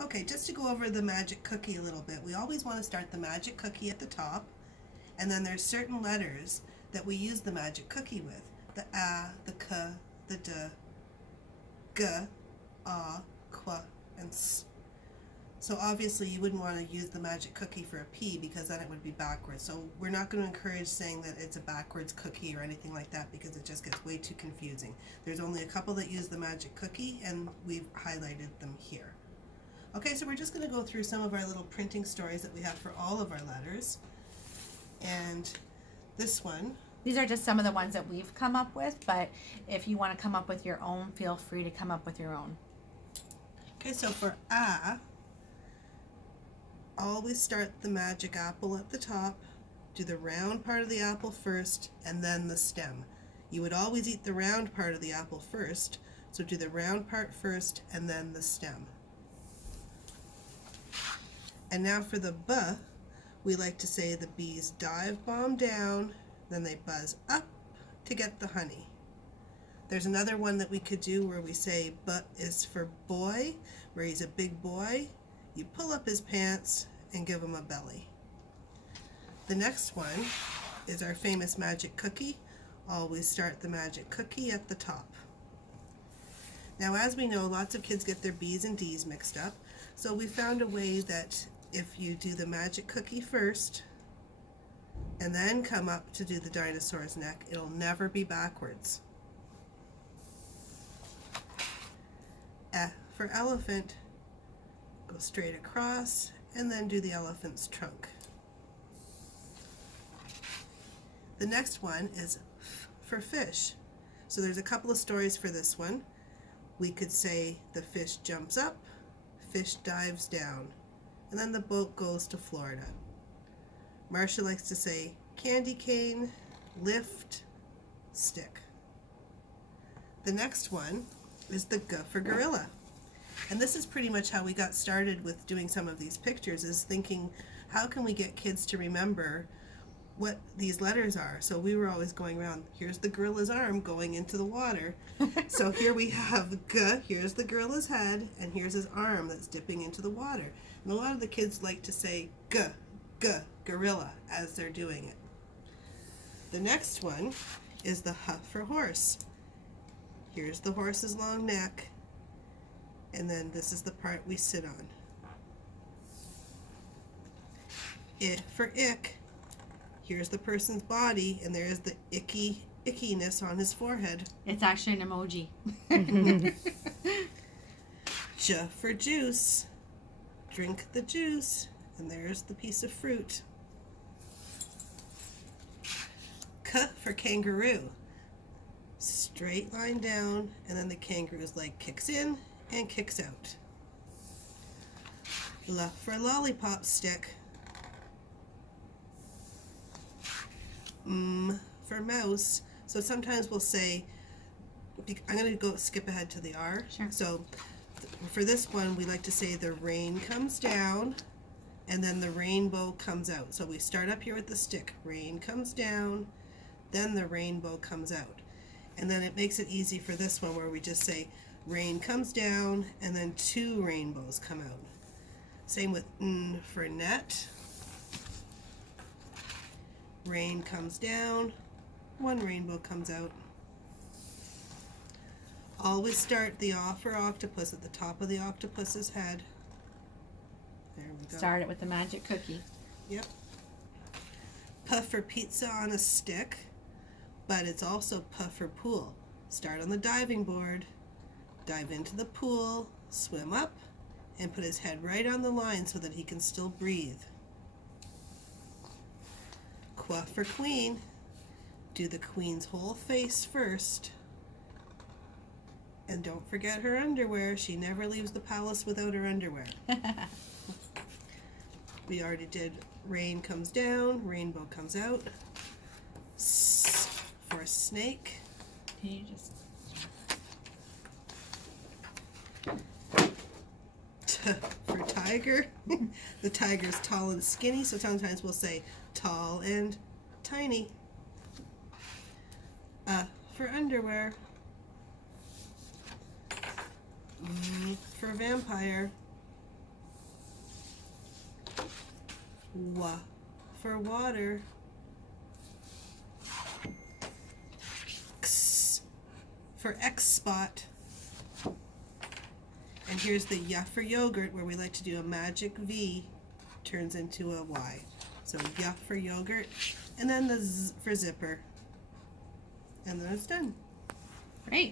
Okay, just to go over the magic cookie a little bit, we always want to start the magic cookie at the top, and then there's certain letters that we use the magic cookie with. The A, the K, the D, G, A, Q, and S. So obviously you wouldn't want to use the magic cookie for a P because then it would be backwards. So we're not going to encourage saying that it's a backwards cookie or anything like that because it just gets way too confusing. There's only a couple that use the magic cookie and we've highlighted them here. Okay, so we're just going to go through some of our little printing stories that we have for all of our letters. And this one. These are just some of the ones that we've come up with, but if you want to come up with your own, feel free to come up with your own. Okay, so for A, always start the magic apple at the top, do the round part of the apple first, and then the stem. You would always eat the round part of the apple first, so do the round part first and then the stem. And now for the B, we like to say the bees dive bomb down, then they buzz up to get the honey. There's another one that we could do where we say B is for boy, where he's a big boy. You pull up his pants and give him a belly. The next one is our famous magic cookie. Always start the magic cookie at the top. Now, as we know, lots of kids get their B's and D's mixed up, so we found a way that if you do the magic cookie first and then come up to do the dinosaur's neck, it'll never be backwards. E for elephant, go straight across and then do the elephant's trunk. The next one is F for fish. So there's a couple of stories for this one. We could say the fish jumps up, fish dives down, and then the boat goes to Florida. Marcia likes to say candy cane, lift, stick. The next one is the G for gorilla. And this is pretty much how we got started with doing some of these pictures, is thinking, how can we get kids to remember what these letters are? So we were always going around, here's the gorilla's arm going into the water. So here we have G, here's the gorilla's head, and here's his arm that's dipping into the water. And a lot of the kids like to say G, G, gorilla, as they're doing it. The next one is the H for horse. Here's the horse's long neck, and then this is the part we sit on. I for ick. Here's the person's body, and there's the ickiness on his forehead. It's actually an emoji. J for juice. Drink the juice, and there's the piece of fruit. K for kangaroo. Straight line down, and then the kangaroo's leg kicks in and kicks out. L for lollipop stick. M for mouse. So sometimes we'll say, I'm going to go skip ahead to the R. Sure. So for this one, we like to say the rain comes down and then the rainbow comes out. So we start up here with the stick. Rain comes down, then the rainbow comes out. And then it makes it easy for this one where we just say rain comes down and then two rainbows come out. Same with N for net. Rain comes down, one rainbow comes out. Always start the O for octopus at the top of the octopus's head. There we go. Start it with the magic cookie. Yep. P for pizza on a stick, but it's also P for pool. Start on the diving board, dive into the pool, swim up, and put his head right on the line so that he can still breathe. Q for queen. Do the queen's whole face first. And don't forget her underwear. She never leaves the palace without her underwear. We already did rain comes down, rainbow comes out. S for snake. Can you just... T for tiger. The tiger's tall and skinny, so sometimes we'll say tall and tiny. For underwear. V for vampire. W for water. X for X spot. And here's the Y for yogurt, where we like to do a magic V turns into a Y. So Y for yogurt, and then the Z for zipper. And then it's done. Great.